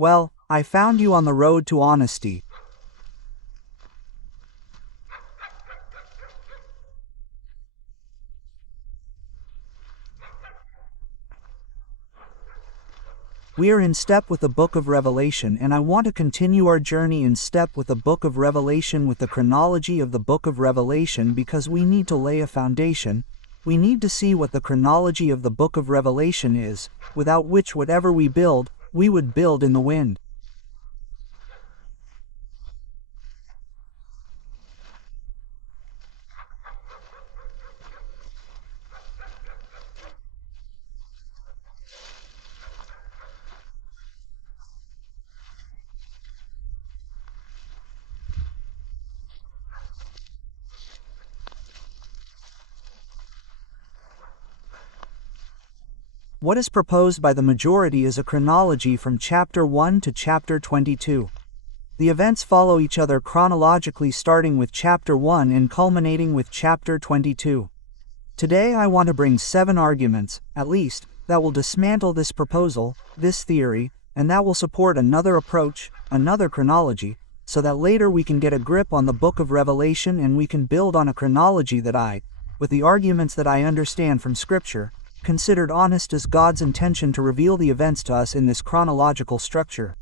Well, I found you on the road to honesty. We are in step with the book of Revelation, and I want to continue our journey in step with the book of Revelation with the chronology of the book of Revelation, because we need to lay a foundation. We need to see what the chronology of the book of Revelation is, without which whatever we build, we would build in the wind. What is proposed by the majority is a chronology from chapter 1 to chapter 22. The events follow each other chronologically, starting with chapter 1 and culminating with chapter 22. Today I want to bring 7 arguments, at least, that will dismantle this proposal, this theory, and that will support another approach, another chronology, so that later we can get a grip on the book of Revelation and we can build on a chronology that I, with the arguments that I understand from Scripture, considered honest as God's intention to reveal the events to us in this chronological structure.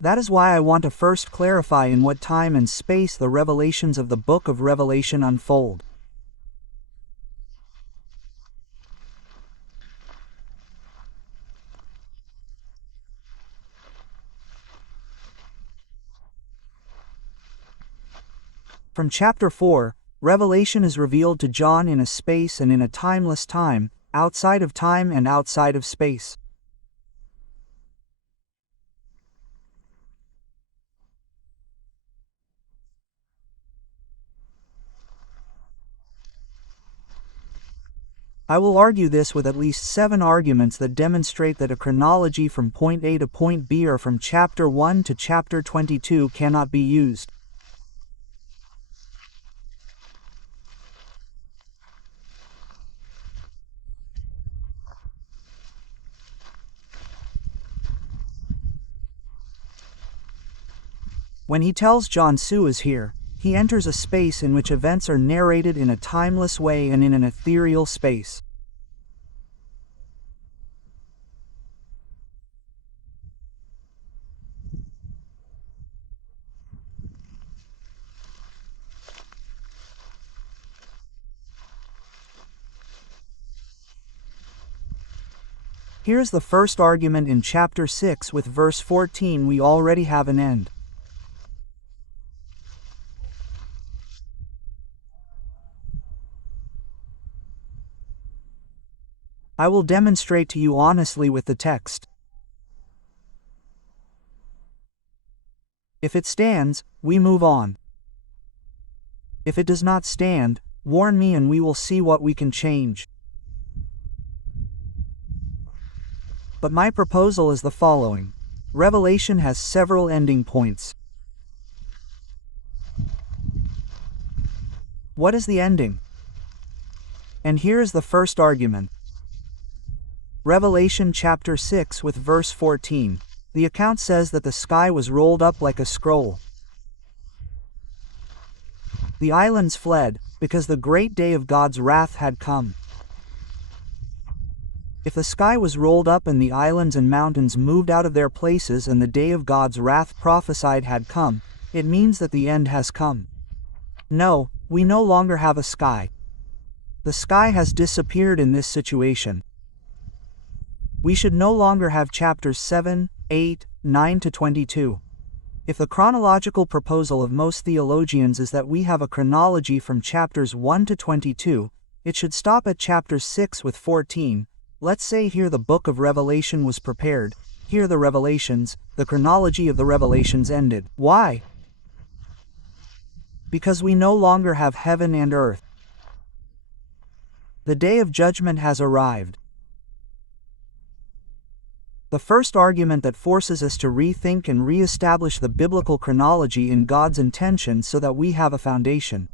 That is why I want to first clarify in what time and space the revelations of the book of Revelation unfold. From chapter 4, Revelation is revealed to John in a space and in a timeless time, outside of time and outside of space. I will argue this with at least 7 arguments that demonstrate that a chronology from point A to point B or from chapter 1 to chapter 22 cannot be used. When he tells John Sue is here, he enters a space in which events are narrated in a timeless way and in an ethereal space. Here's the first argument in chapter 6 with verse 14. We already have an end. I will demonstrate to you honestly with the text. If it stands, we move on. If it does not stand, warn me and we will see what we can change. But my proposal is the following. Revelation has several ending points. What is the ending? And here is the first argument. Revelation chapter 6 with verse 14. The account says that the sky was rolled up like a scroll. The islands fled, because the great day of God's wrath had come. If the sky was rolled up and the islands and mountains moved out of their places and the day of God's wrath prophesied had come, it means that the end has come. No, we no longer have a sky. The sky has disappeared in this situation. We should no longer have chapters 7, 8, 9 to 22. If the chronological proposal of most theologians is that we have a chronology from chapters 1 to 22, it should stop at chapter 6 with 14. Let's say here the book of Revelation was prepared, here the revelations, the chronology of the revelations ended. Why? Because we no longer have heaven and earth. The day of judgment has arrived. The first argument that forces us to rethink and re-establish the biblical chronology in God's intention so that we have a foundation.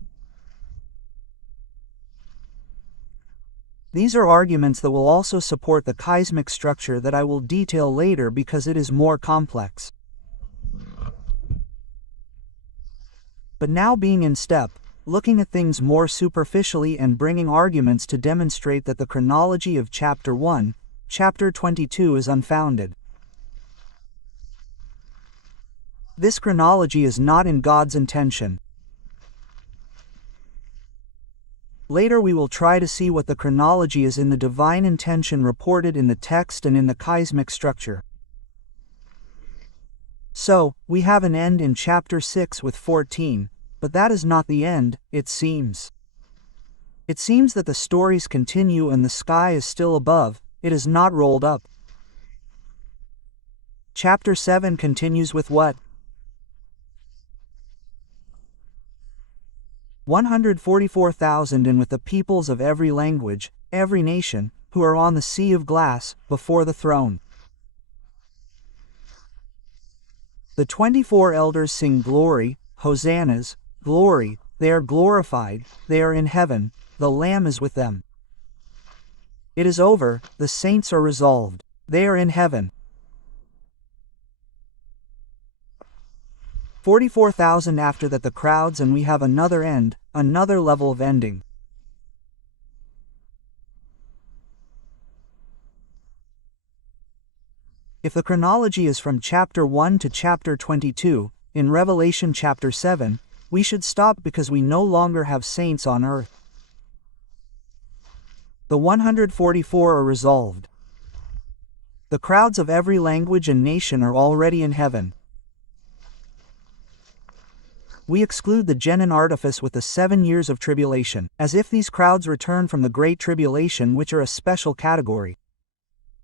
These are arguments that will also support the chiasmic structure that I will detail later because it is more complex. But now being in step, looking at things more superficially and bringing arguments to demonstrate that the chronology of chapter 1, chapter 22 is unfounded. This chronology is not in God's intention. Later we will try to see what the chronology is in the divine intention reported in the text and in the chiasmic structure. So, we have an end in chapter 6 with 14, but that is not the end, it seems. It seems that the stories continue and the sky is still above, it is not rolled up. Chapter 7 continues with what? 144,000 and with the peoples of every language, every nation, who are on the sea of glass, before the throne. The 24 elders sing glory, hosannas, glory, they are glorified, they are in heaven, the Lamb is with them. It is over, the saints are resolved, they are in heaven. 44,000 after that the crowds and we have another end, another level of ending. If the chronology is from chapter 1 to chapter 22, in Revelation chapter 7, we should stop because we no longer have saints on earth. The 144 are resolved. The crowds of every language and nation are already in heaven. We exclude the genin artifice with the 7 years of tribulation, as if these crowds return from the Great Tribulation, which are a special category.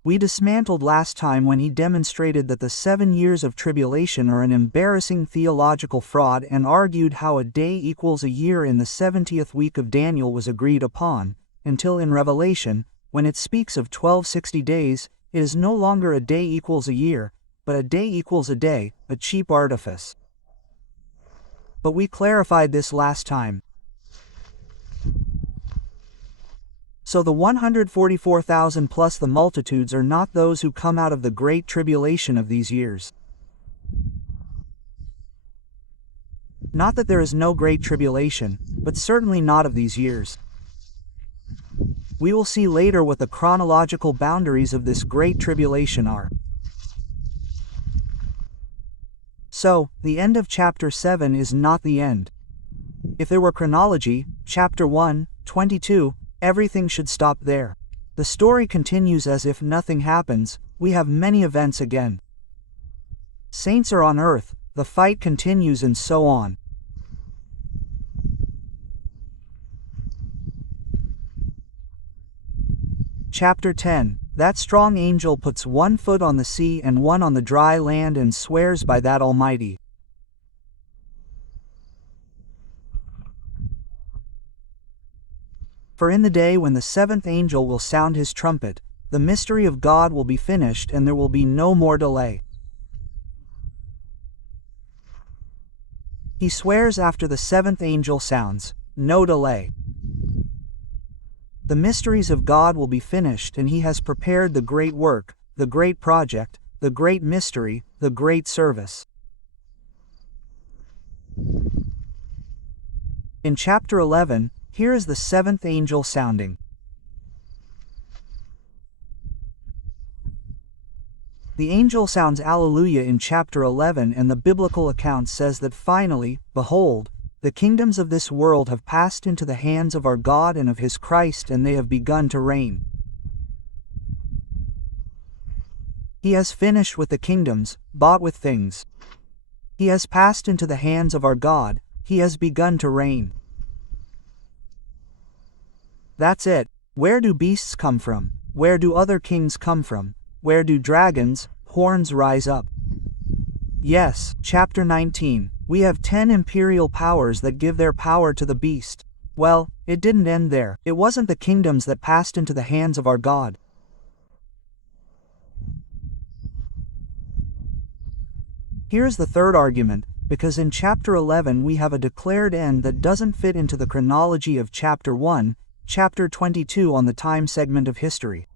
We dismantled last time when he demonstrated that the 7 years of tribulation are an embarrassing theological fraud and argued how a day equals a year in the 70th week of Daniel was agreed upon, until in Revelation, when it speaks of 1260 days, it is no longer a day equals a year, but a day equals a day, a cheap artifice. But we clarified this last time. So the 144,000 plus the multitudes are not those who come out of the great tribulation of these years. Not that there is no great tribulation, but certainly not of these years. We will see later what the chronological boundaries of this great tribulation are. So, the end of chapter 7 is not the end. If there were chronology, chapter 1, 22, everything should stop there. The story continues as if nothing happens, we have many events again. Saints are on earth, the fight continues and so on. Chapter 10. That strong angel puts one foot on the sea and one on the dry land and swears by that Almighty. For in the day when the seventh angel will sound his trumpet, the mystery of God will be finished and there will be no more delay. He swears after the seventh angel sounds, no delay. The mysteries of God will be finished and he has prepared the great work, the great project, the great mystery, the great service. In chapter 11, here is the seventh angel sounding. The angel sounds Alleluia in chapter 11 and the biblical account says that finally, behold, the kingdoms of this world have passed into the hands of our God and of his Christ and they have begun to reign. He has finished with the kingdoms, bought with things. He has passed into the hands of our God, he has begun to reign. That's it. Where do beasts come from? Where do other kings come from? Where do dragons, horns rise up? Yes, chapter 19, we have 10 imperial powers that give their power to the beast. Well, it didn't end there. It wasn't the kingdoms that passed into the hands of our God. Here's the third argument, because in chapter 11 we have a declared end that doesn't fit into the chronology of chapter 1, chapter 22 on the time segment of history.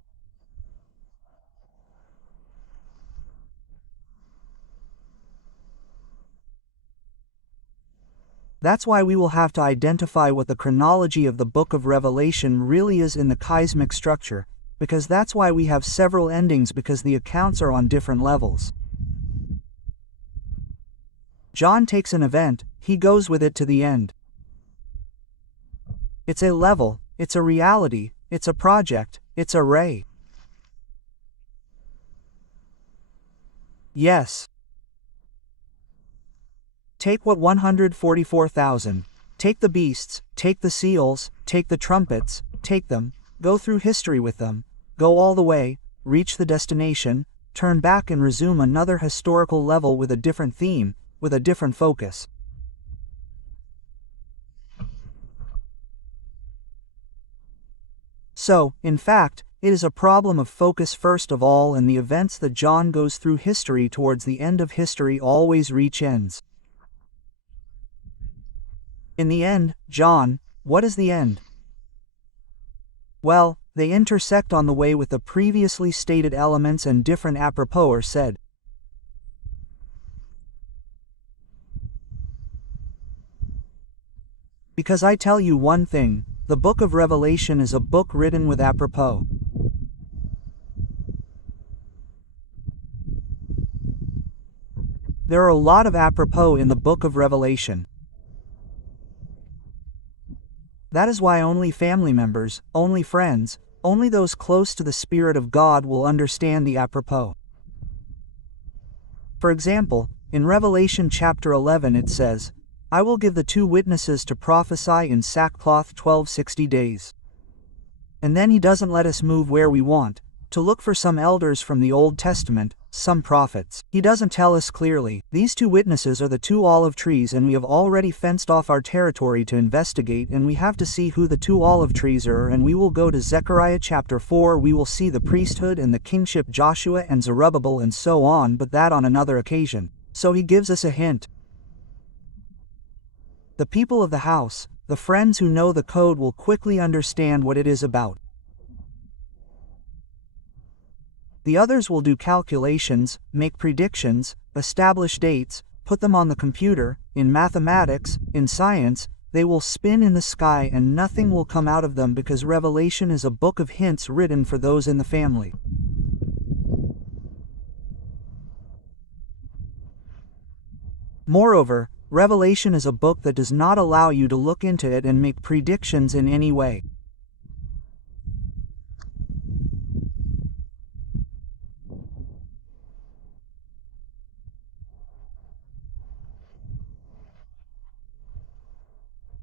That's why we will have to identify what the chronology of the book of Revelation really is in the charismatic structure, because that's why we have several endings, because the accounts are on different levels. John takes an event, he goes with it to the end. It's a level, it's a reality, it's a project, it's a ray. Yes. Take what 144,000. Take the beasts, take the seals, take the trumpets, take them, go through history with them, go all the way, reach the destination, turn back and resume another historical level with a different theme, with a different focus. So, in fact, it is a problem of focus first of all, and the events that John goes through history towards the end of history always reach ends. In the end, John, what is the end? Well, they intersect on the way with the previously stated elements, and different apropos are said. Because I tell you one thing, the book of Revelation is a book written with apropos. There are a lot of apropos in the book of Revelation. That is why only family members, only friends, only those close to the Spirit of God will understand the apropos. For example, in Revelation chapter 11 it says, I will give the 2 witnesses to prophesy in sackcloth 60 days. And then he doesn't let us move where we want, to look for some elders from the Old Testament, some prophets. He doesn't tell us clearly. These 2 witnesses are the 2 olive trees, and we have already fenced off our territory to investigate, and we have to see who the 2 olive trees are, and we will go to Zechariah chapter 4, we will see the priesthood and the kingship Joshua and Zerubbabel and so on, but that on another occasion. So he gives us a hint. The people of the house, the friends who know the code, will quickly understand what it is about. The others will do calculations, make predictions, establish dates, put them on the computer, in mathematics, in science, they will spin in the sky and nothing will come out of them, because Revelation is a book of hints written for those in the family. Moreover, Revelation is a book that does not allow you to look into it and make predictions in any way.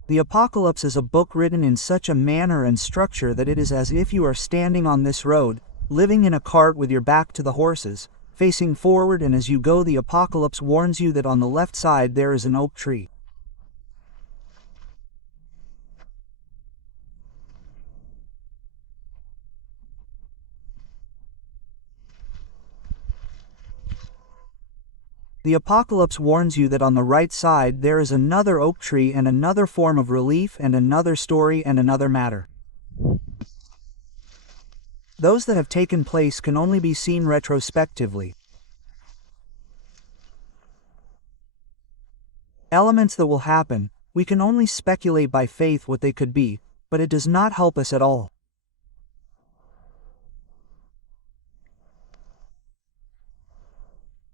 The Apocalypse is a book written in such a manner and structure that it is as if you are standing on this road, living in a cart with your back to the horses, facing forward, and as you go the Apocalypse warns you that on the left side there is an oak tree. The Apocalypse warns you that on the right side there is another oak tree and another form of relief and another story and another matter. Those that have taken place can only be seen retrospectively. Elements that will happen, we can only speculate by faith what they could be, but it does not help us at all.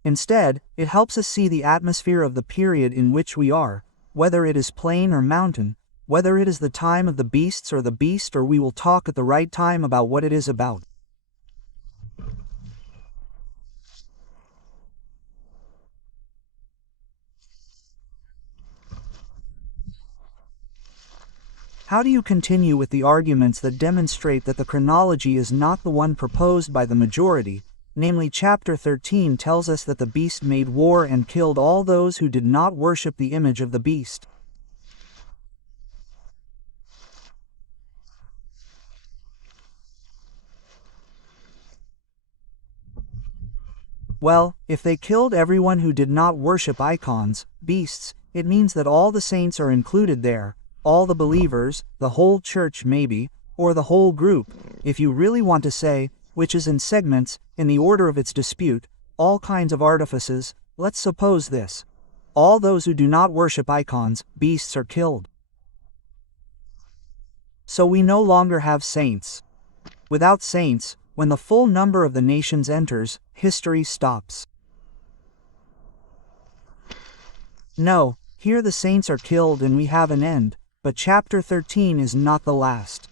Instead, it helps us see the atmosphere of the period in which we are, whether it is plain or mountain, whether it is the time of the beasts or the beast, or we will talk at the right time about what it is about. How do you continue with the arguments that demonstrate that the chronology is not the one proposed by the majority? Namely, chapter 13 tells us that the beast made war and killed all those who did not worship the image of the beast. Well, if they killed everyone who did not worship icons, beasts, it means that all the saints are included there, all the believers, the whole church maybe, or the whole group, if you really want to say, which is in segments, in the order of its dispute, all kinds of artifices. Let's suppose this. All those who do not worship icons, beasts are killed. So we no longer have saints. Without saints, when the full number of the nations enters, history stops. No, here the saints are killed and we have an end, but chapter 13 is not the last.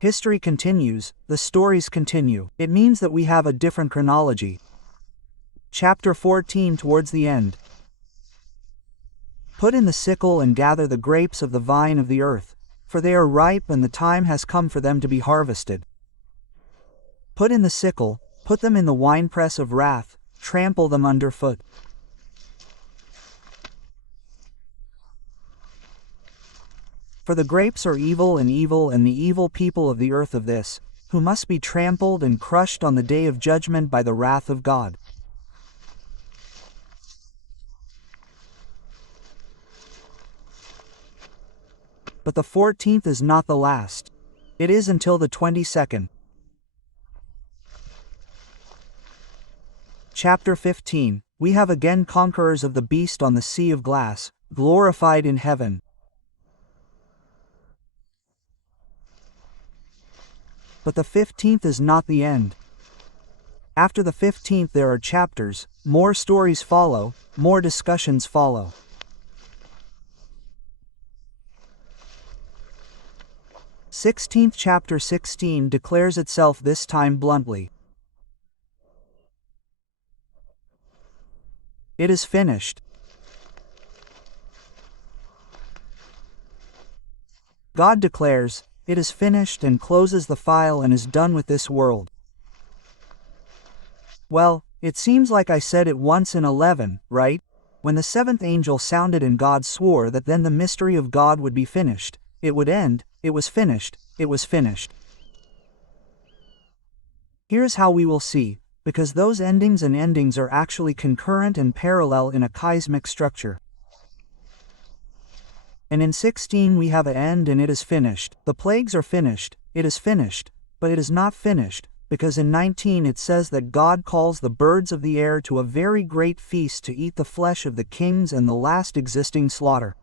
History continues, the stories continue. It means that we have a different chronology. Chapter 14 towards the end. Put in the sickle and gather the grapes of the vine of the earth, for they are ripe and the time has come for them to be harvested. Put in the sickle, put them in the winepress of wrath, trample them underfoot. For the grapes are evil and the evil people of the earth of this, who must be trampled and crushed on the day of judgment by the wrath of God. But the 14th is not the last. It is until the 22nd. Chapter 15, we have again conquerors of the beast on the sea of glass, glorified in heaven. But the 15th is not the end. After the 15th there are chapters, more stories follow, more discussions follow. 16th chapter 16 declares itself this time bluntly. It is finished. God declares, it is finished and closes the file and is done with this world. Well, it seems like I said it once in 11, right? When the seventh angel sounded and God swore that then the mystery of God would be finished, it would end, it was finished, it was finished. Here's how we will see, because those endings and endings are actually concurrent and parallel in a chiasmic structure. And in 16 we have an end and it is finished. The plagues are finished, it is finished, but it is not finished, because in 19 it says that God calls the birds of the air to a very great feast to eat the flesh of the kings and the last existing slaughter.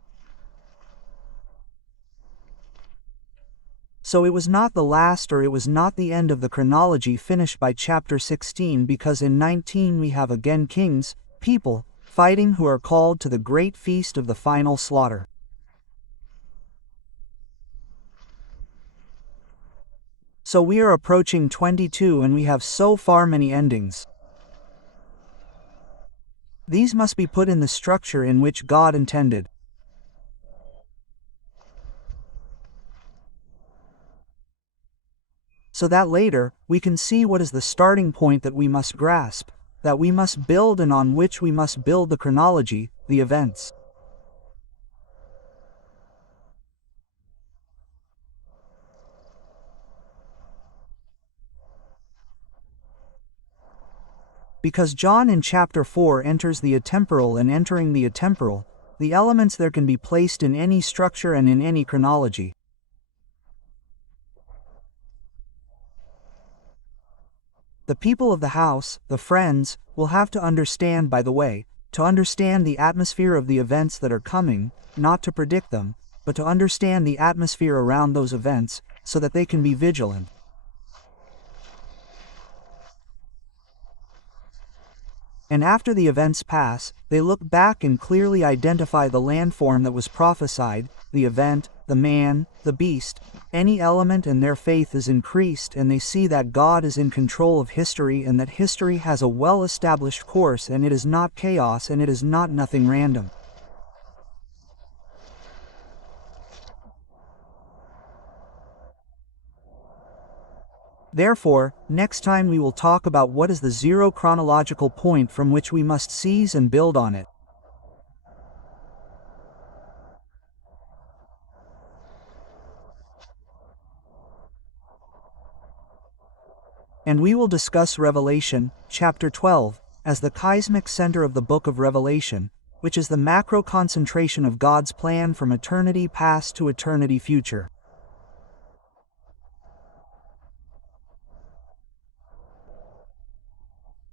So it was not the last or it was not the end of the chronology finished by chapter 16, because in 19 we have again kings, people, fighting who are called to the great feast of the final slaughter. So we are approaching 22 and we have so far many endings. These must be put in the structure in which God intended. So that later, we can see what is the starting point that we must grasp, that we must build and on which we must build the chronology, the events. Because John in chapter 4 enters the atemporal and entering the atemporal, the elements there can be placed in any structure and in any chronology. The people of the house, the friends, will have to understand, by the way, to understand the atmosphere of the events that are coming, not to predict them, but to understand the atmosphere around those events, so that they can be vigilant. And after the events pass, they look back and clearly identify the landform that was prophesied, the event, the man, the beast, any element, and their faith is increased and they see that God is in control of history and that history has a well-established course and it is not chaos and it is not nothing random. Therefore, next time we will talk about what is the zero chronological point from which we must seize and build on it. And we will discuss Revelation, chapter 12, as the cosmic center of the book of Revelation, which is the macro concentration of God's plan from eternity past to eternity future.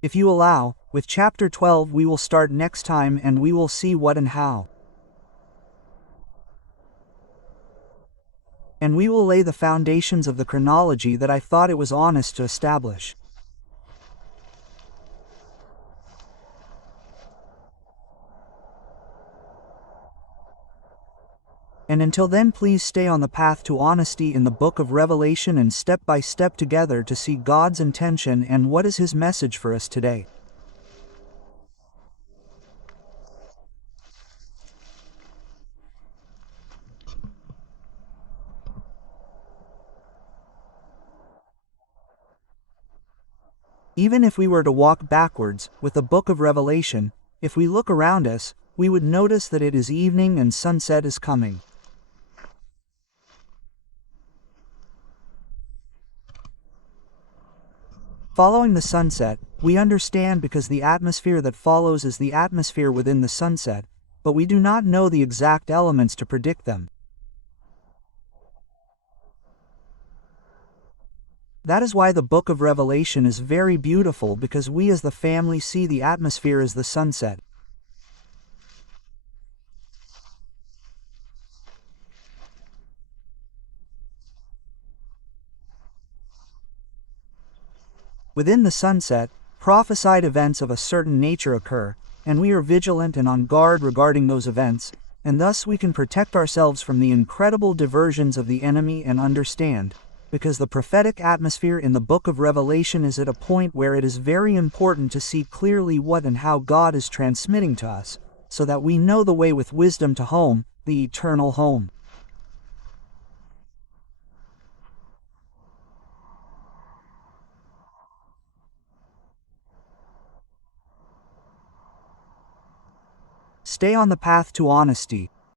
If you allow, with chapter 12 we will start next time and we will see what and how. And we will lay the foundations of the chronology that I thought it was honest to establish. And until then, please stay on the path to honesty in the book of Revelation and step by step together to see God's intention and what is His message for us today. Even if we were to walk backwards, with the book of Revelation, if we look around us, we would notice that it is evening and sunset is coming. Following the sunset, we understand because the atmosphere that follows is the atmosphere within the sunset, but we do not know the exact elements to predict them. That is why the book of Revelation is very beautiful, because we as the family see the atmosphere as the sunset. Within the sunset, prophesied events of a certain nature occur, and we are vigilant and on guard regarding those events, and thus we can protect ourselves from the incredible diversions of the enemy and understand, because the prophetic atmosphere in the book of Revelation is at a point where it is very important to see clearly what and how God is transmitting to us, so that we know the way with wisdom to home, the eternal home. Stay on the path to honesty,